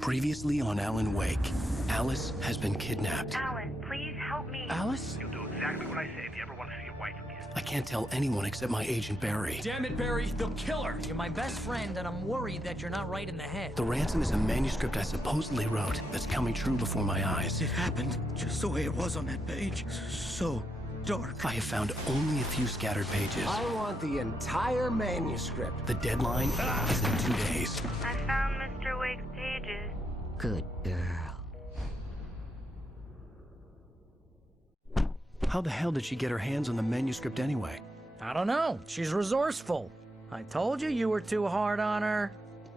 Previously on Alan Wake, Alice has been kidnapped. Alan, please help me. Alice? You'll do exactly what I say if you ever want to see your wife again. I can't tell anyone except my agent Barry. Damn it, Barry, they'll kill her! You're my best friend, and I'm worried that you're not right in the head. The ransom is a manuscript I supposedly wrote that's coming true before my eyes. It happened just the way it was on that page. So dark. I have found only a few scattered pages. I want the entire manuscript. The deadline is in 2 days. I found Mr. Wake's pages. Good girl. How the hell did she get her hands on the manuscript anyway? I don't know. She's resourceful. I told you were too hard on her.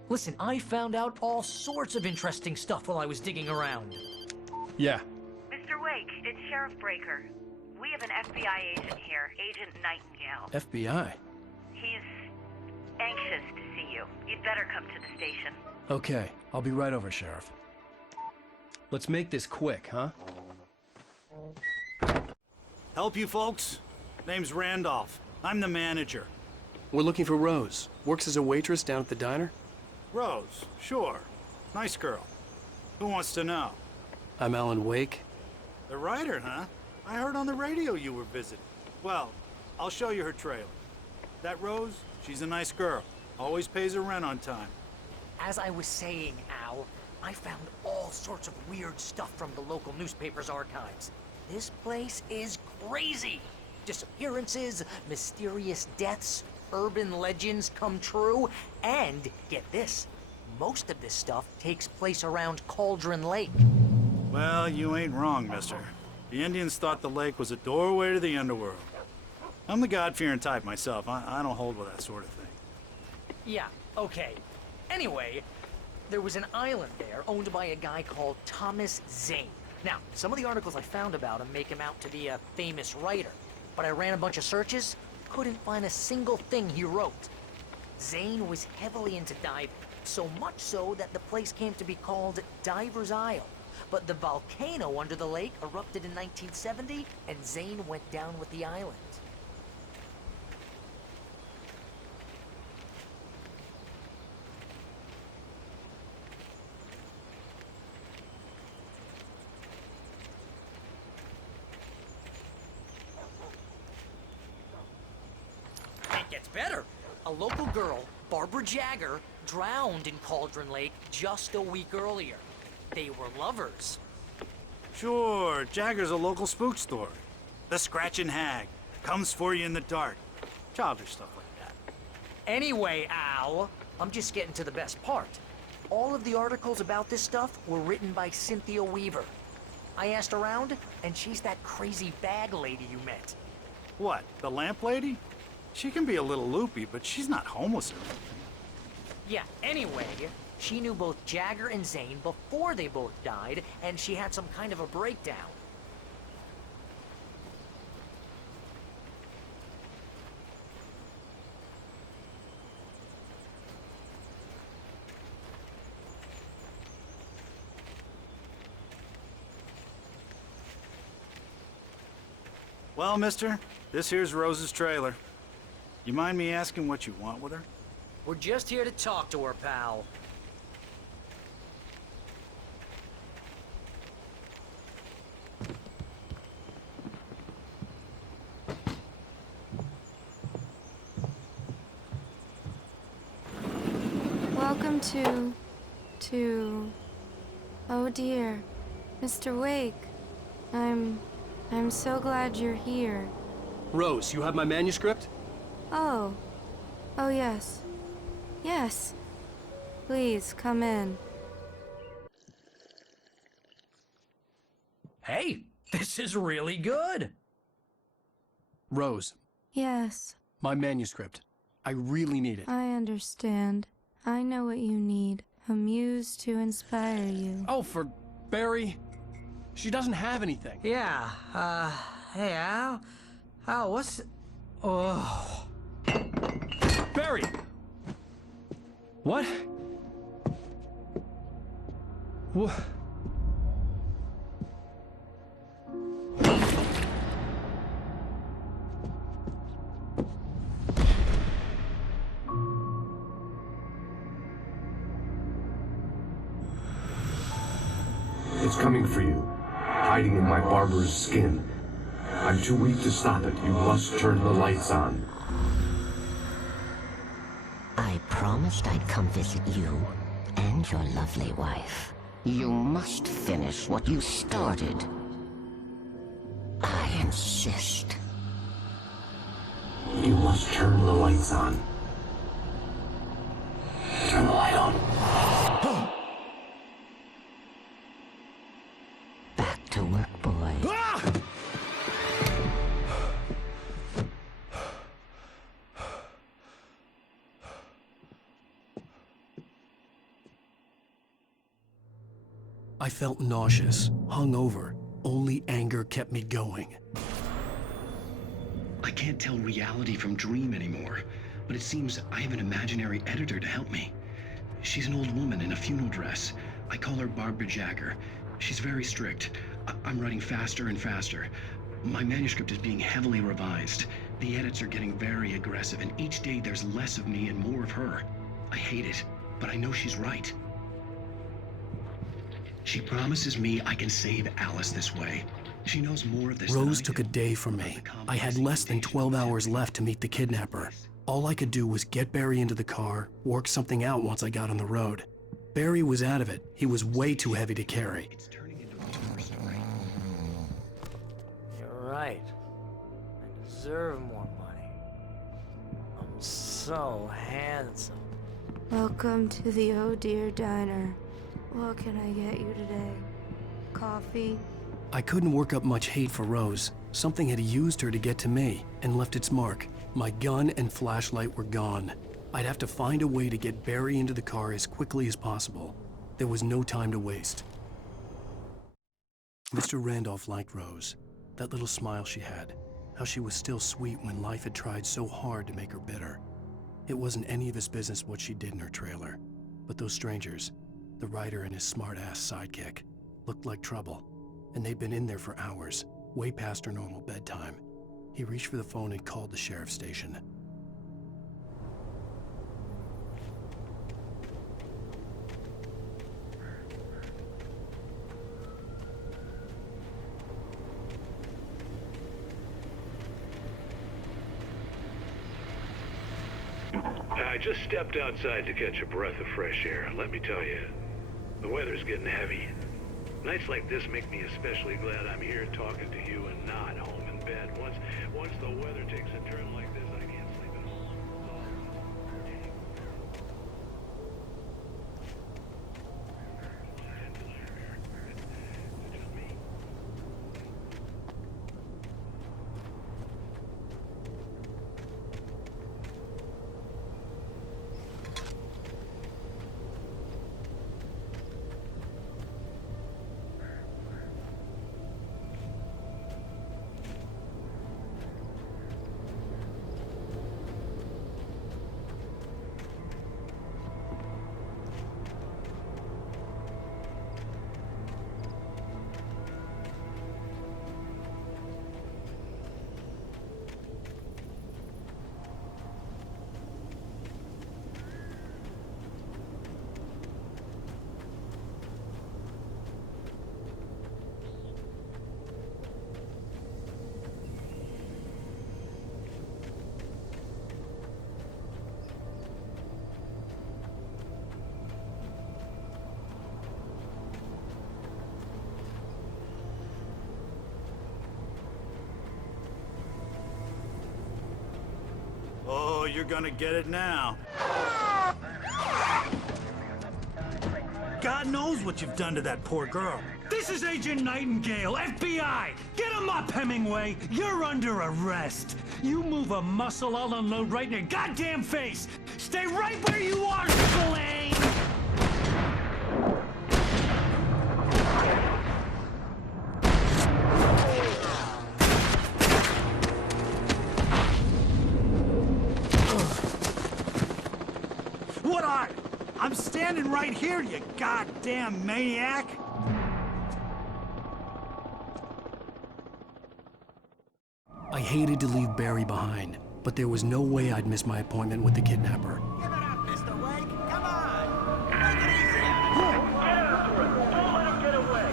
Listen, I found out all sorts of interesting stuff while I was digging around. Yeah. Mr. Wake, it's Sheriff Breaker. We have an FBI agent here, Agent Nightingale. FBI? He's anxious to see you. You'd better come to the station. Okay, I'll be right over, Sheriff. Let's make this quick, huh? Help you folks? Name's Randolph. I'm the manager. We're looking for Rose. Works as a waitress down at the diner. Rose, sure. Nice girl. Who wants to know? I'm Alan Wake. The writer, huh? I heard on the radio you were visiting. Well, I'll show you her trailer. That Rose, she's a nice girl. Always pays her rent on time. As I was saying, Al, I found all sorts of weird stuff from the local newspaper's archives. This place is crazy. Disappearances, mysterious deaths, urban legends come true, and get this, most of this stuff takes place around Cauldron Lake. Well, you ain't wrong, mister. The Indians thought the lake was a doorway to the underworld. I'm the God-fearing type myself. I don't hold with that sort of thing. Yeah, okay. Anyway, there was an island there owned by a guy called Thomas Zane. Now, some of the articles I found about him make him out to be a famous writer, but I ran a bunch of searches, couldn't find a single thing he wrote. Zane was heavily into diving, so much so that the place came to be called Diver's Isle. But the volcano under the lake erupted in 1970, and Zane went down with the island. It gets better. A local girl, Barbara Jagger, drowned in Cauldron Lake just a week earlier. They were lovers. Sure, Jagger's a local spook story. The Scratching Hag. Comes for you in the dark. Childish stuff like that. Anyway, Al, I'm just getting to the best part. All of the articles about this stuff were written by Cynthia Weaver. I asked around, and she's that crazy bag lady you met. What, the lamp lady? She can be a little loopy, but she's not homeless or anything. Yeah, anyway, she knew both Jagger and Zane before they both died, and she had some kind of a breakdown. Well, mister, this here's Rose's trailer. You mind me asking what you want with her? We're just here to talk to her, pal. Welcome to... Oh dear, Mr. Wake. I'm so glad you're here. Rose, you have my manuscript? Oh. Oh yes. Yes. Please, come in. Hey, this is really good. Rose, Yes, my manuscript. I really need it. I understand. I know what you need. A muse to inspire you. Oh, for Barry? She doesn't have anything. Yeah, hey, Al? Al, what's... Oh... Barry! What? What? is coming for you, hiding in my barber's skin. I'm too weak to stop it. You must turn the lights on. I promised I'd come visit you and your lovely wife. You must finish what you started. I insist. You must turn the lights on. Turn the light on. Back to work, boy. I felt nauseous, hungover. Only anger kept me going. I can't tell reality from dream anymore, but it seems I have an imaginary editor to help me. She's an old woman in a funeral dress. I call her Barbara Jagger. She's very strict. I'm writing faster and faster. My manuscript is being heavily revised. The edits are getting very aggressive, and each day there's less of me and more of her. I hate it, but I know she's right. She promises me I can save Alice this way. She knows more of this than Rose I took do. a day from me. I had less than 12 hours left to meet the kidnapper. All I could do was get Barry into the car, work something out once I got on the road. Barry was out of it. He was way too heavy to carry. It's turning into a farce, all right? You're right. I deserve more money. I'm so handsome. Welcome to the Oh Dear Diner. What can I get you today? Coffee? I couldn't work up much hate for Rose. Something had used her to get to me and left its mark. My gun and flashlight were gone. I'd have to find a way to get Barry into the car as quickly as possible. There was no time to waste. Mr. Randolph liked Rose. That little smile she had. How she was still sweet when life had tried so hard to make her bitter. It wasn't any of his business what she did in her trailer. But those strangers, the writer and his smart-ass sidekick, looked like trouble. And they'd been in there for hours, way past her normal bedtime. He reached for the phone and called the sheriff's station. I just stepped outside to catch a breath of fresh air. Let me tell you, the weather's getting heavy. Nights like this make me especially glad I'm here talking to you and not home in bed. Once the weather takes a turn like this, I can't sleep at home. Oh, you're gonna get it now. God knows what you've done to that poor girl. This is Agent Nightingale, FBI! Get him up, Hemingway! You're under arrest! You move a muscle, I'll unload right in your goddamn face! Stay right where you are, Spillane! What are? I'm standing right here, you goddamn maniac! I hated to leave Barry behind, but there was no way I'd miss my appointment with the kidnapper. Give it up, Mr. Wake. Come on. Make it easy. Get after it. Don't let him get away.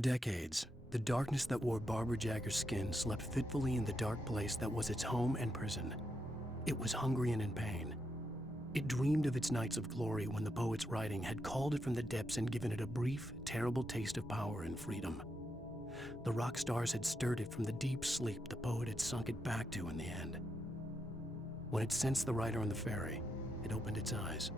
For decades, the darkness that wore Barbara Jagger's skin slept fitfully in the dark place that was its home and prison. It was hungry and in pain. It dreamed of its nights of glory when the poet's writing had called it from the depths and given it a brief, terrible taste of power and freedom. The rock stars had stirred it from the deep sleep the poet had sunk it back to in the end. When it sensed the writer on the ferry, it opened its eyes.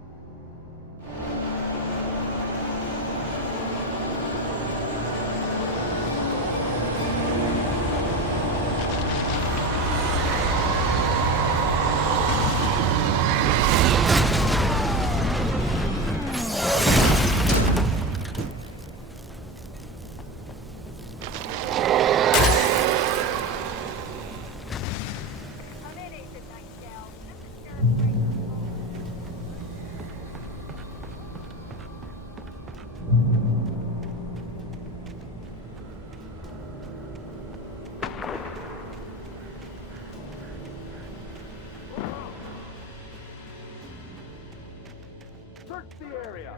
Search the area.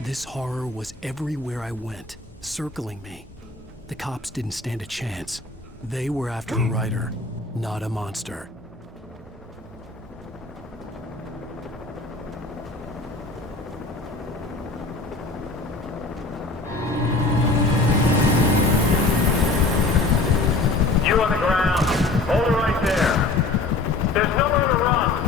This horror was everywhere I went, circling me. The cops didn't stand a chance. They were after a writer, not a monster. You on the ground. Hold her right there. There's nowhere to run.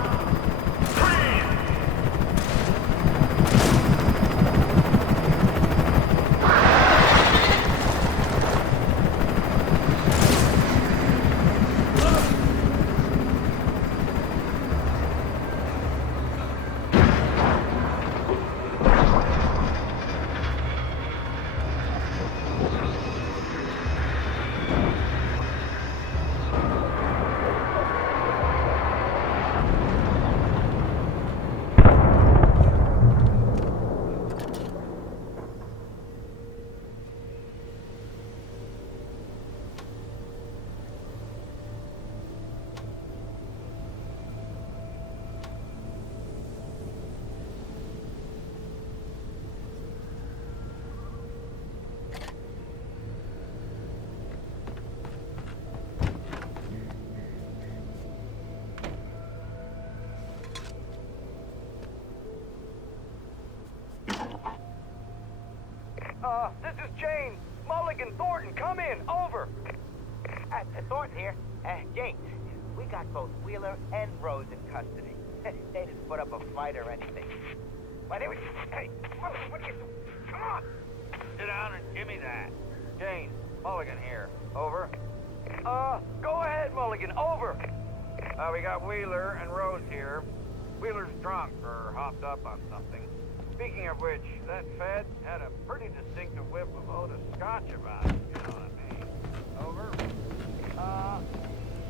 This is Jane. Mulligan, Thornton, come in. Over. Thornton here. Jane, we got both Wheeler and Rose in custody. They didn't put up a fight or anything. Why, they were... Hey, Mulligan, what are you doing? Come on. Sit down and give me that. Jane, Mulligan here. Over. Go ahead, Mulligan. Over. We got Wheeler and Rose here. Wheeler's drunk or hopped up on something. Speaking of which, that Fed had a pretty distinctive whiff of Otis Scotch about it, you know what I mean. Over.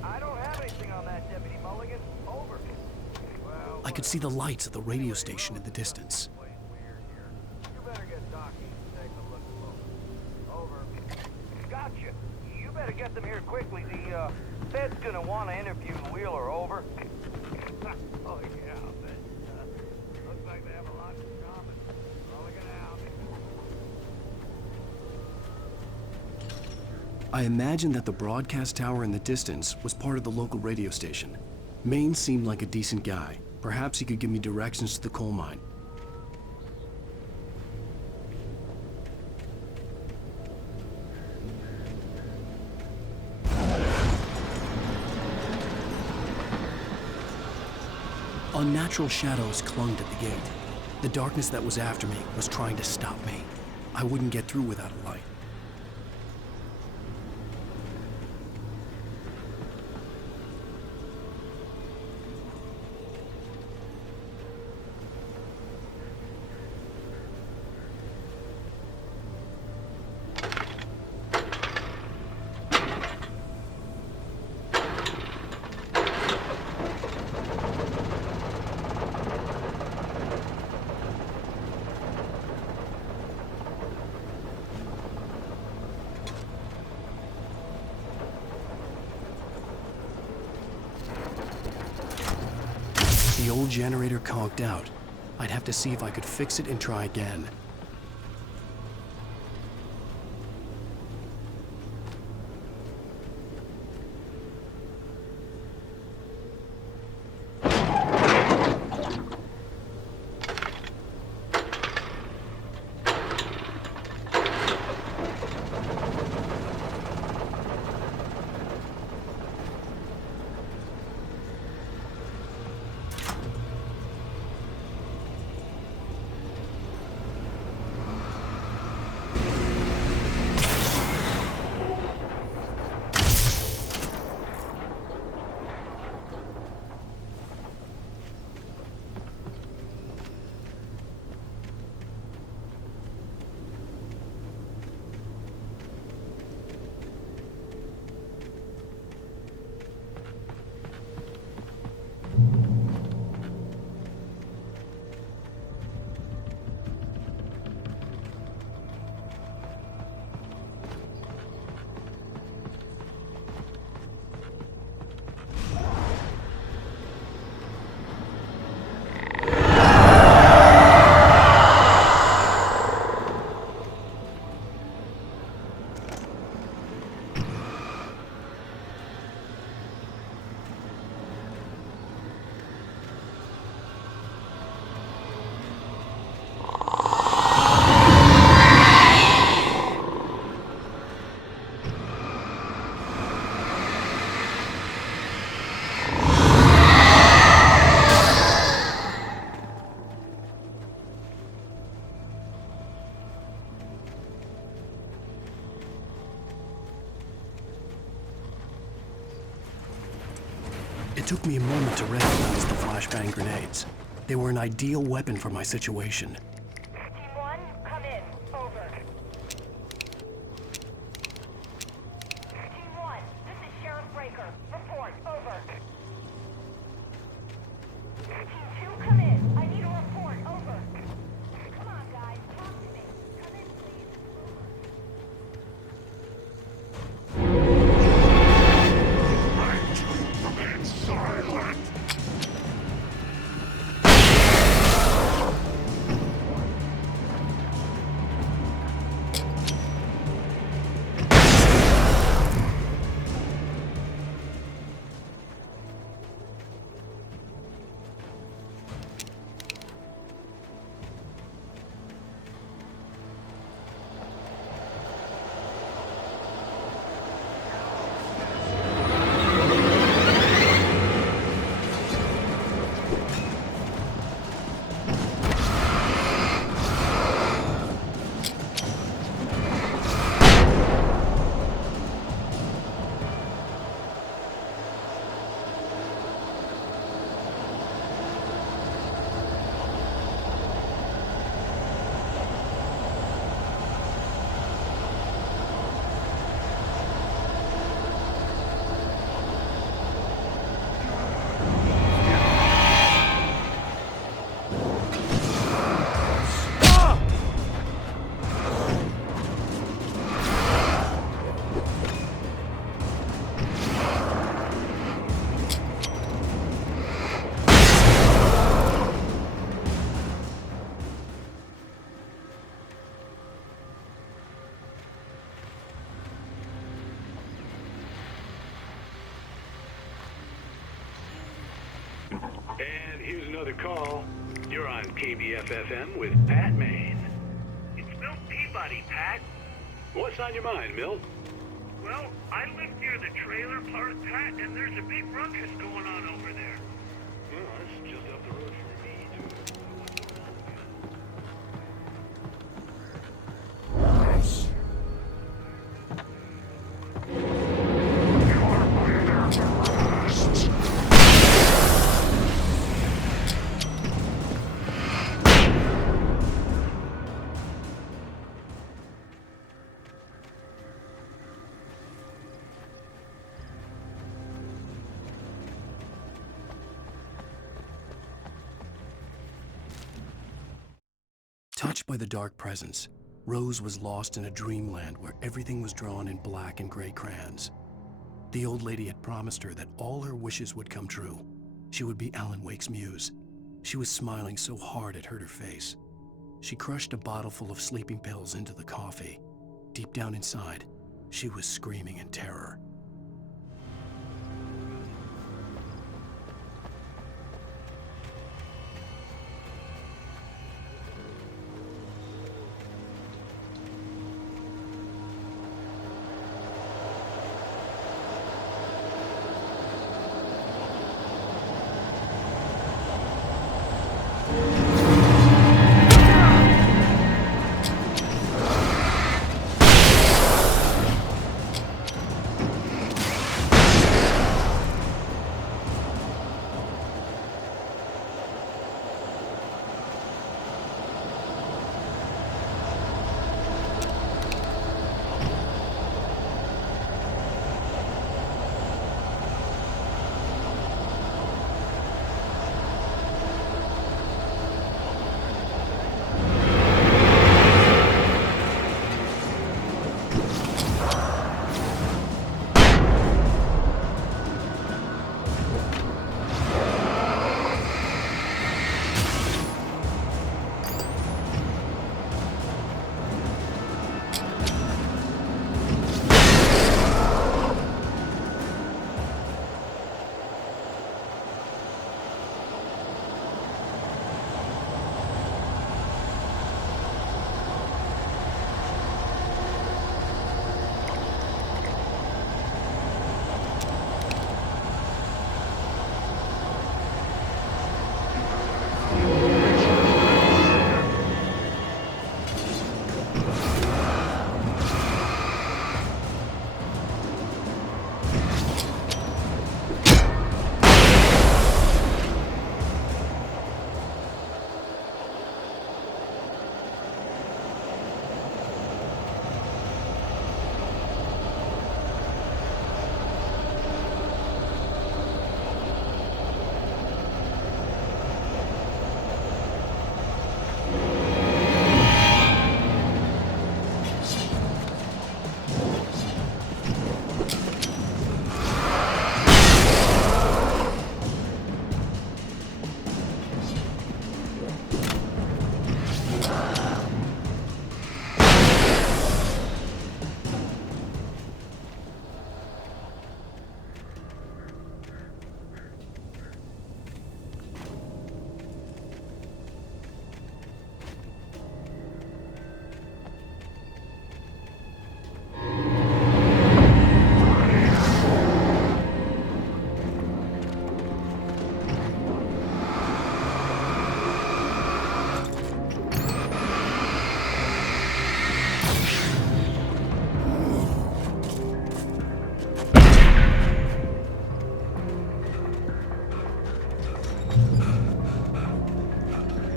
I don't have anything on that, Deputy Mulligan. Over. Well, I could see the lights of the radio station in the distance. You better get Docky and take a look at Over. Gotcha. You better get them here quickly. The Fed's gonna want to interview Wheeler. Over. Oh, yeah, I'll bet. Looks like they have a lot in common. Mulligan out. I imagined that the broadcast tower in the distance was part of the local radio station. Maine seemed like a decent guy. Perhaps he could give me directions to the coal mine. Unnatural shadows clung to the gate. The darkness that was after me was trying to stop me. I wouldn't get through without a light. the old generator conked out, I'd have to see if I could fix it and try again. It took me a moment to recognize the flashbang grenades. They were an ideal weapon for my situation. Team 1, come in. Over. Team 1, this is Sheriff Breaker. Report. Over. Team 2, come in. I need a report. Over. Come on, guys. Talk to me. Come in, please. Silent! And here's another call. You're on KBFFM with Pat Maine. It's Milt Peabody, Pat. What's on your mind, Milt? Well, I live near the trailer park, Pat, and there's a big ruckus going on over there. Well, that's just up the road from me, too. Touched by the dark presence, Rose was lost in a dreamland where everything was drawn in black and gray crayons. The old lady had promised her that all her wishes would come true. She would be Alan Wake's muse. She was smiling so hard it hurt her face. She crushed a bottle full of sleeping pills into the coffee. Deep down inside, she was screaming in terror.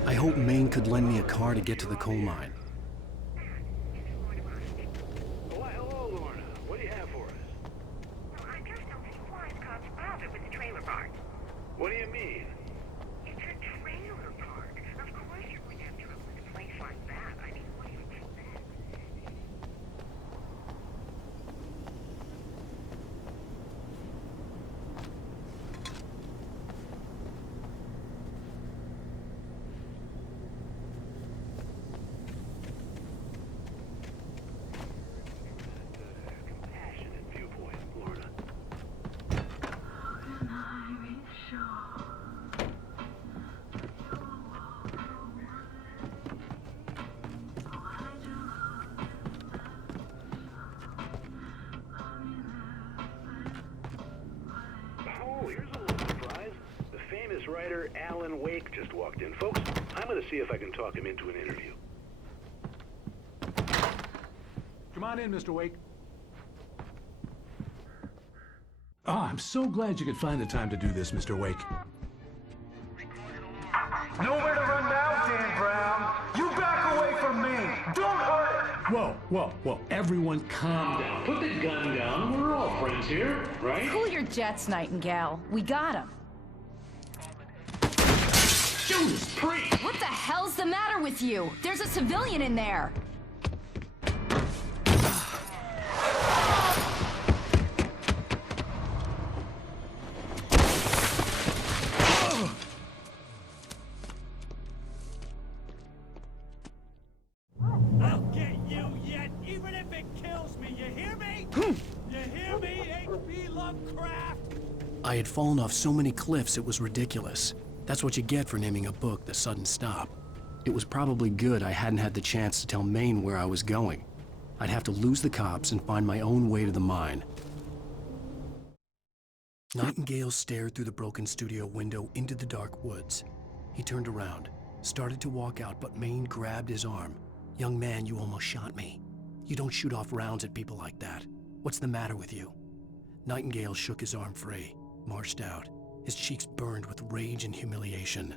I hope Maine could lend me a car to get to the coal mine. Why, hello, Lorna. What do you have for us? Well, I just don't think wise cops bother with the trailer park. What do you mean? It's a trailer park. Of course you wouldn't have trouble with a place like that. I mean, what do you expect? Compassionate viewpoint, Lorna. Oh, here's a little surprise. The famous writer Alan Wake just walked in. Folks, I'm going to see if I can talk him into an interview. Come on in, Mr. Wake. Oh, I'm so glad you could find the time to do this, Mr. Wake. Nowhere to run now, Dan Brown. You back away from me. Don't hurt it. Whoa. Everyone calm down. Put the gun down. We're all friends here, right? Cool your jets, Nightingale. We got him. Judas Priest! What the hell's the matter with you? There's a civilian in there. I had fallen off so many cliffs it was ridiculous. That's what you get for naming a book The Sudden Stop. It was probably good I hadn't had the chance to tell Maine where I was going. I'd have to lose the cops and find my own way to the mine. Nightingale stared through the broken studio window into the dark woods. He turned around, started to walk out, but Maine grabbed his arm. "Young man, you almost shot me. You don't shoot off rounds at people like that. What's the matter with you?" Nightingale shook his arm free, marched out. His cheeks burned with rage and humiliation.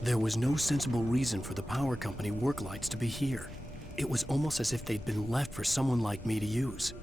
There was no sensible reason for the power company work lights to be here. It was almost as if they'd been left for someone like me to use.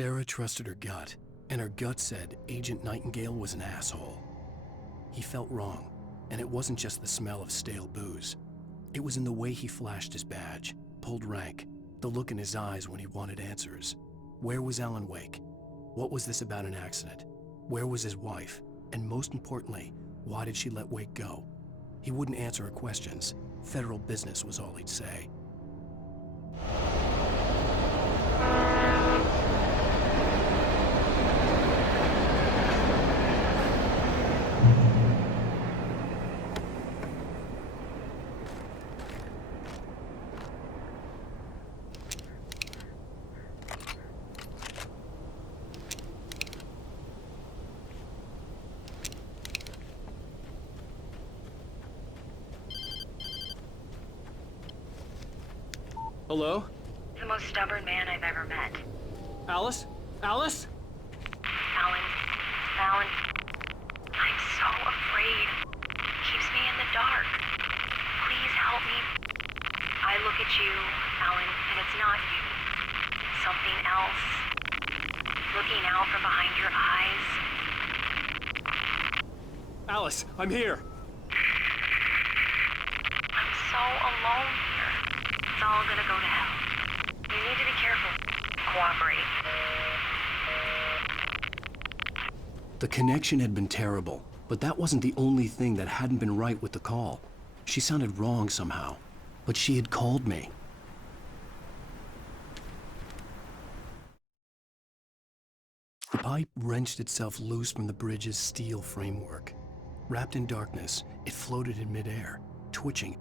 Sarah trusted her gut, and her gut said Agent Nightingale was an asshole. He felt wrong, and it wasn't just the smell of stale booze. It was in the way he flashed his badge, pulled rank, the look in his eyes when he wanted answers. Where was Alan Wake? What was this about an accident? Where was his wife? And most importantly, why did she let Wake go? He wouldn't answer her questions. Federal business was all he'd say. Hello? The most stubborn man I've ever met. Alice? Alice? Alan, I'm so afraid. Keeps me in the dark. Please help me. I look at you, Alan, and it's not you. Something else. Looking out from behind your eyes. Alice, I'm here. I'm so alone here. It's all gonna go to hell. You need to be careful. Cooperate. The connection had been terrible, but that wasn't the only thing that hadn't been right with the call. She sounded wrong somehow, but she had called me. The pipe wrenched itself loose from the bridge's steel framework. Wrapped in darkness, it floated in midair, twitching.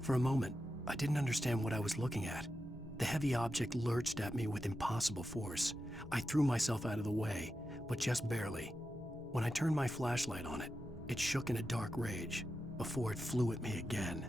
For a moment, I didn't understand what I was looking at. The heavy object lurched at me with impossible force. I threw myself out of the way, but just barely. When I turned my flashlight on it, it shook in a dark rage before it flew at me again.